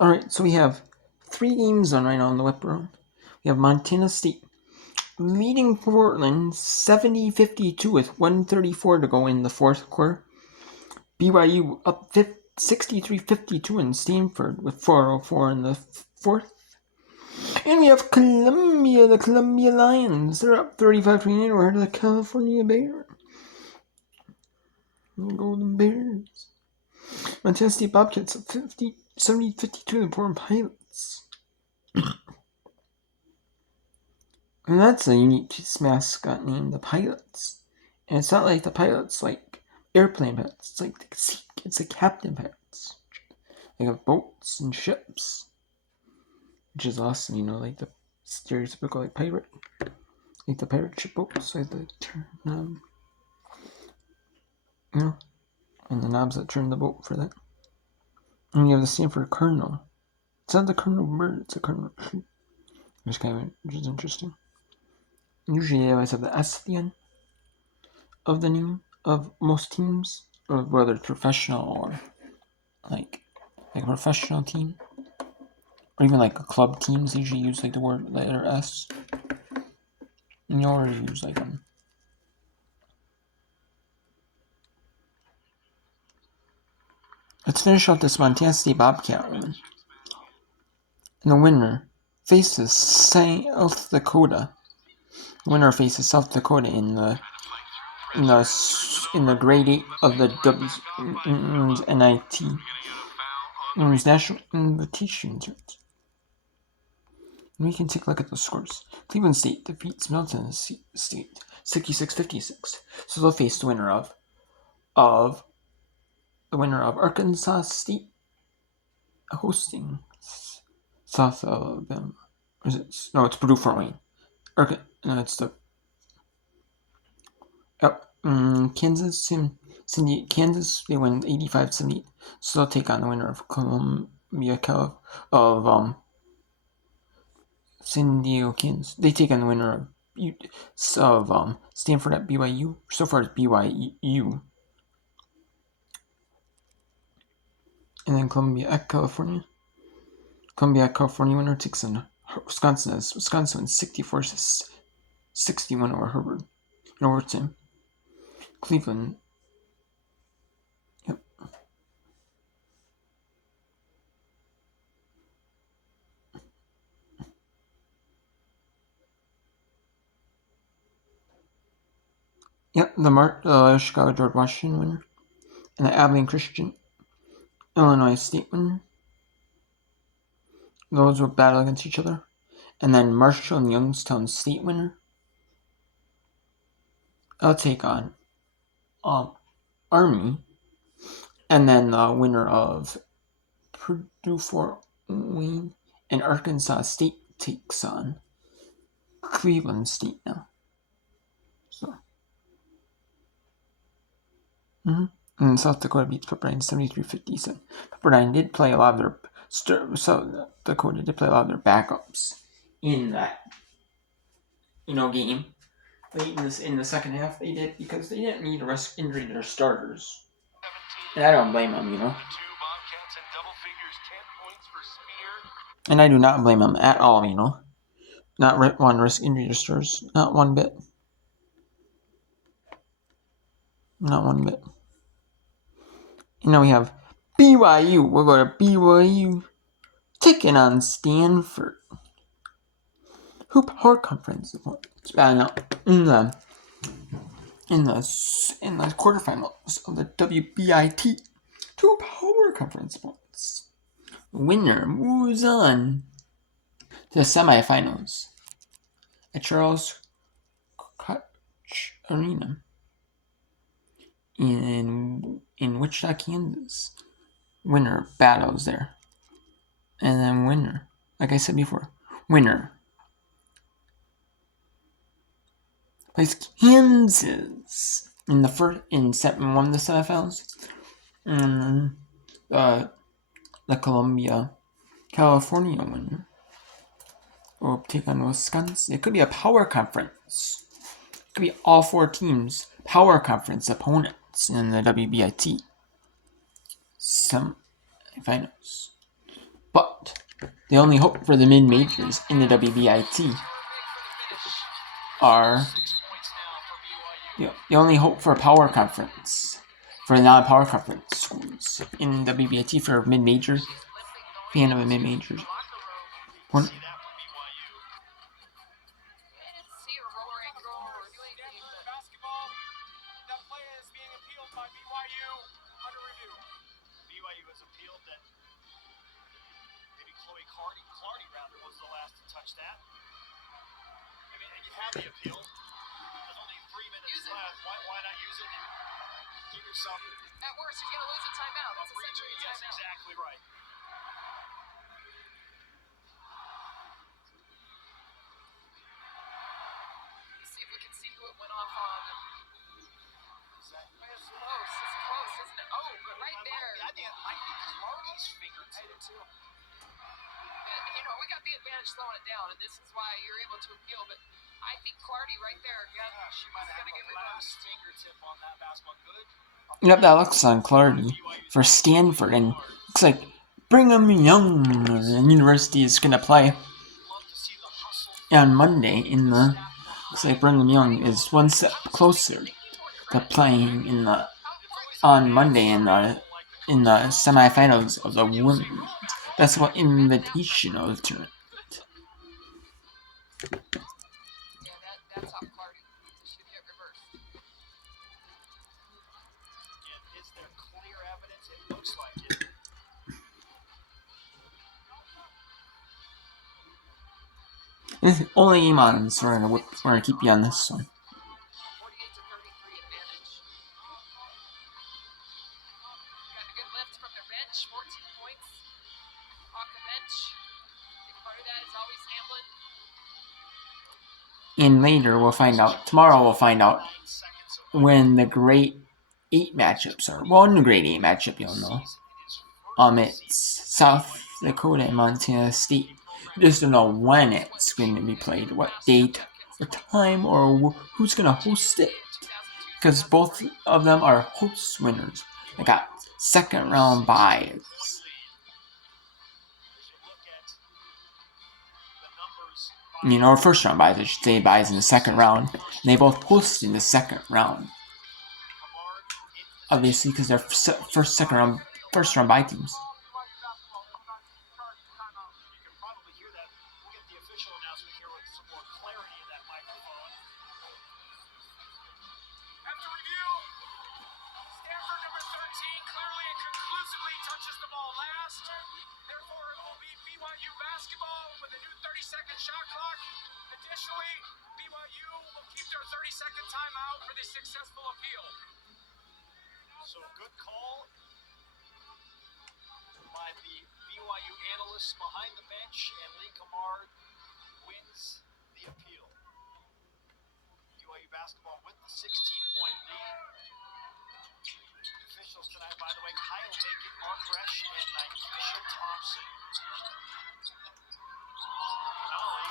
Alright, so we have 3 games on right now in the whip round. We have Montana State leading Portland 70-52 with 1:34 to go in the fourth quarter. BYU up 63-52 in Stanford with 4:04 in the fourth. And we have Columbia, the Columbia Lions. They're up 35-28 over the California Bears. The Golden Bears. Montana State Bobcats up 70-52 to the Portland Pilots. And that's a unique mascot name, the Pilots. And it's not like the Pilots like airplane pilots. It's like it's the captain pilots. They have boats and ships, which is awesome. Like the stereotypical like pirate, like the pirate ship boats, like the turn, and the knobs that turn the boat for that. And you have the Stanford Cardinal. It's not the cardinal bird; it's a cardinal. Which is interesting. Usually they always have the S at the end of the name of most teams, or whether it's professional or like a professional team, or even like a club teams. They usually use like the letter S. Or use like them. Let's finish off this Montana State Bobcat win. And the winner faces South Dakota. The winner faces South Dakota in the grade 8 of the NIT. National Invitation Tournament. And we can take a look at the scores. Cleveland State defeats Middle Tennessee State 66-56. So they'll face the winner of Arkansas State hosting South Alabama. It's Purdue Fort Wayne. Kansas. Kansas, they win 85-78. So they'll take on the winner of Columbia San Diego, Kansas. They take on the winner of Stanford at BYU. So far it's BYU. And then Columbia at California. California winner takes on Wisconsin as Wisconsin wins 64-61 over Herbert in overtime. Cleveland. Yep. Yep, the Chicago George Washington winner. And the Abilene Christian Illinois State winner. Those will battle against each other. And then Marshall and Youngstown State winner. I'll take on Army. And then the winner of Purdue Fort Wayne and Arkansas State takes on Cleveland State now. So. And South Dakota beats Pepperdine 73-57. Pepperdine did play a lot of their South Dakota did play a lot of their backups in that game. Late in the second half, they did because they didn't need to risk injury to their starters. And I don't blame them, And I do not blame them at all, Not one risk injury to starters, not one bit. Not one bit. We have BYU. We'll go to BYU taking on Stanford. Who Power Conference is battling out in the quarterfinals of the WBIT 2 Power Conference points. Winner moves on to the semifinals at Charles Koch Arena in Wichita, Kansas. Winner battles there. And then winner, like I said before, winner plays Kansas in the first one of the semifinals. And the Columbia, California winner will take on Wisconsin. It could be a power conference. It could be all 4 teams power conference opponents in the WBIT semifinals. But the only hope for the mid-majors in the WBIT are the only hope for a power conference, for the non-power conference schools in WBIT for mid-major, fan of a mid-major. At worst, you're going to lose a timeout. That's essentially a timeout. Exactly right. Let's see if we can see who it went off on. It's close. It's close, isn't it? Oh, but right there. I think it might be Clardy's fingertip. I do too. You know, we got the advantage slowing it down, and this is why you're able to appeal. But I think Clardy right there again. She might have the last fingertip on that basketball. Good. Yep, that looks on Clardy for Stanford, and looks like Brigham Young University is going to play on Monday in the. Looks like Brigham Young is one step closer to playing on Monday in the semifinals of the women's basketball invitational tournament. That's how Clardy should get reversed. Again, is there clear evidence? It looks like it. It's only game on, so we're gonna keep you on this one. 48-33 advantage. Got a good lift from their bench, 14 points off the bench. Big part of that is always Hamlin. And later we'll find out. Tomorrow we'll find out when the grade 8 matchups are. One grade 8 matchup you'll know. It's South Dakota and Montana State. You just don't know when it's going to be played, what date, what time, or who's going to host it. Because both of them are host winners. They got second round byes. You know, or first round byes, I should say, byes in the second round. And they both host in the second round. Obviously, because they're first round bye teams. Additionally, BYU will keep their 30-second timeout for the successful appeal. So a good call by the BYU analysts behind the bench, and Lee Kamard wins the appeal. BYU basketball with the 16-point lead. Officials tonight, by the way, Kyle Macon, Mark Resch, and Nikesha Thompson. Denali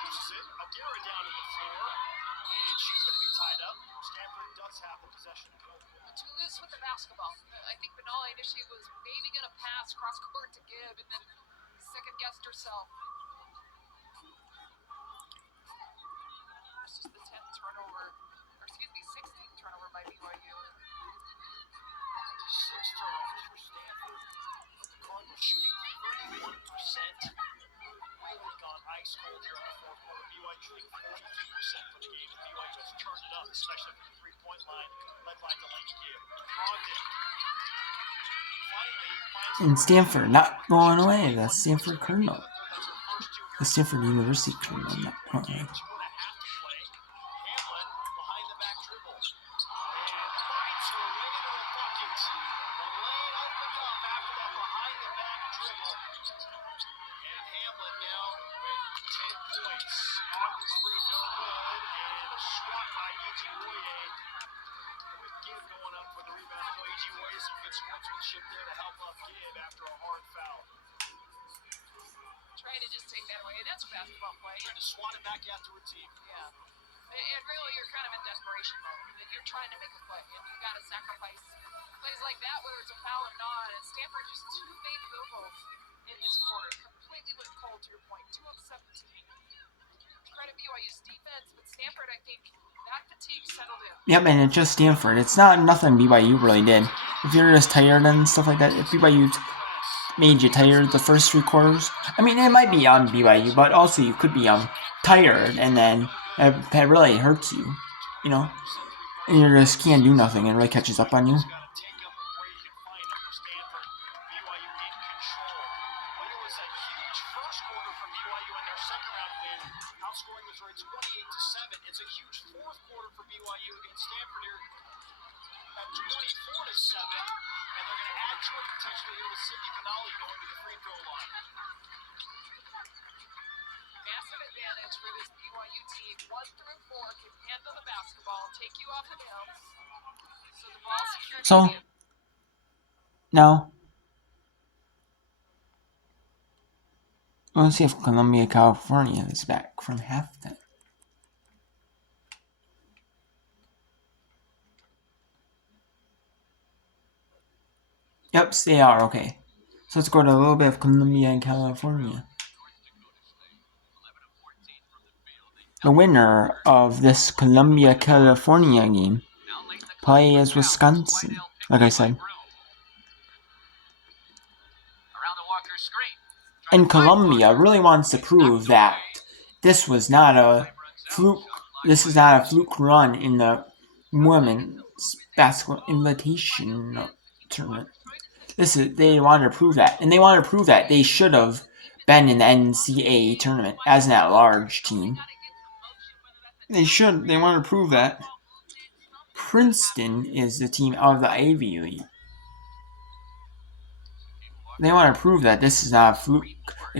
loses it. Adira down to the floor, and she's going to be tied up. Stanford does have the possession. Too loose with the basketball. I think Benali initially was maybe going to pass cross court to Gibb, and then second guessed herself. This is the 10th turnover, or excuse me, 16th turnover by BYU. 6 turnovers for Stanford. The Cardinals shooting 31%. Really gone ice cold here in the fourth quarter. BYU shooting 42% for the game. And BYU has turned it up, especially from the three-point line, led by Delaney Gibb. And Stanford not going away. The Stanford Cardinal. The Stanford University Cardinal not going away. There to help up Gibb after a hard foul. Trying to just take that away. That's basketball play. Trying to swat it back after a team. Yeah. And really, you're kind of in desperation mode. You're trying to make a play, and you got to sacrifice plays like that, whether it's a foul or not. And Stanford just 2 made field goals. Yep, and it's just Stanford. It's not nothing BYU really did. If you're just tired and stuff like that, if BYU made you tired the first 3 quarters, I mean, it might be on BYU, but also you could be tired, and then it really hurts you, you know, and you just can't do nothing, and it really catches up on you. Outscoring Missouri 28-7. It's a huge fourth quarter for BYU against Stanford here at 24-7, and they're going to add to it potentially here with Sidney Benali going to the free throw line. Massive advantage for this BYU team. 1 through 4 can handle the basketball, take you off the bounce. So the ball security. So now, let's see if Columbia, California is back from halftime. Yep, they are, okay. So let's go to a little bit of Columbia and California. The winner of this Columbia, California game plays Wisconsin, like I said. And Columbia really wants to prove that this was not a fluke. This is not a fluke run in the women's basketball invitation tournament. They wanted to prove that, and they wanted to prove that they should have been in the NCAA tournament as an at-large team. They want to prove that. Princeton is the team out of the Ivy League. They want to prove that this is not a fluke.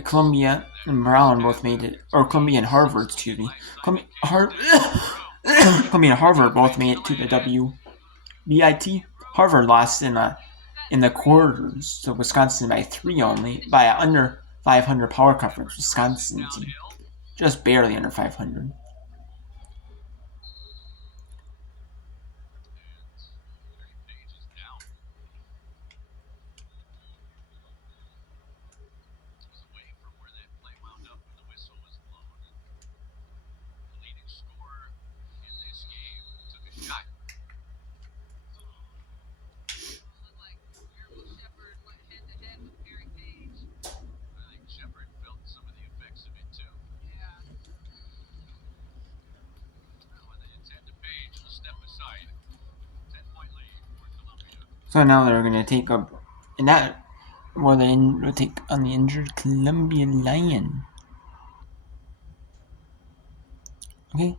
Columbia and Brown both made it, or Columbia and Harvard, excuse me. Columbia and Harvard both made it to the WBIT. Harvard lost in the quarters to Wisconsin by 3 only, by an under 500 power conference Wisconsin team. Just barely under 500. So now they're going to take up, and that, well, they take on the injured Columbia Lion. Okay.